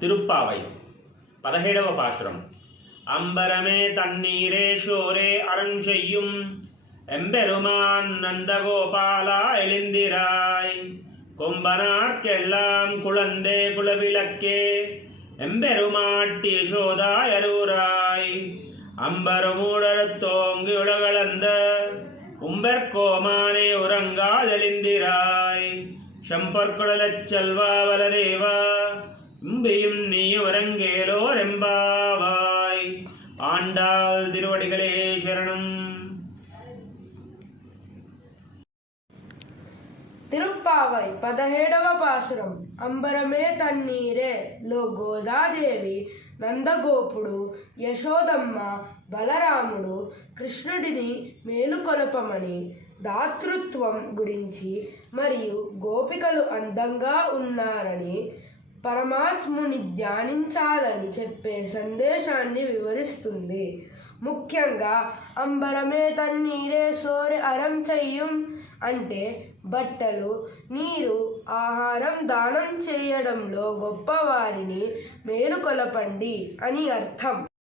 తిరుప్పావై 17వ పాశురం. అంబరమే తన్నీరే షోరే అరంశయ్యం எம்பெருமான் நந்தகோபாலா எழுந்திராய் கொம்பனார்க்கெல்லாம் குழந்தே குலவிளக்கே எம்பெருமாட்டி யசோதாய் அரூராய் அம்பரமூடரத்தோங்கி உலகளந்த உம்பர்கோமானே உறங்காதெளிந்திராய் செம்பற்குழலச் செல்வா வலதேவா இம்பியும் நீ உறங்கேலோ ரெம்பாவாய். ஆண்டாள் திருவடிகளே சரணம். తిరుప్పావై 17వ పాశురం. అంబరమే తన్నీరే లో గోదాదేవి నందగోపుడు యశోదమ్మ బలరాముడు కృష్ణుడిని మేలుకొలపమని దాతృత్వం గురించి మరియు గోపికలు అందంగా ఉన్నారని పరమాత్ముని ధ్యానించాలని చెప్పే సందేశాన్ని వివరిస్తుంది. ముఖ్యంగా అంబరమే తన్నీరే సోరె అరం చెయ్యం అంటే బట్టలు, నీరు, ఆహారం దానం చేయడంలో గొప్పవారిని మేలుకొలపండి అని అర్థం.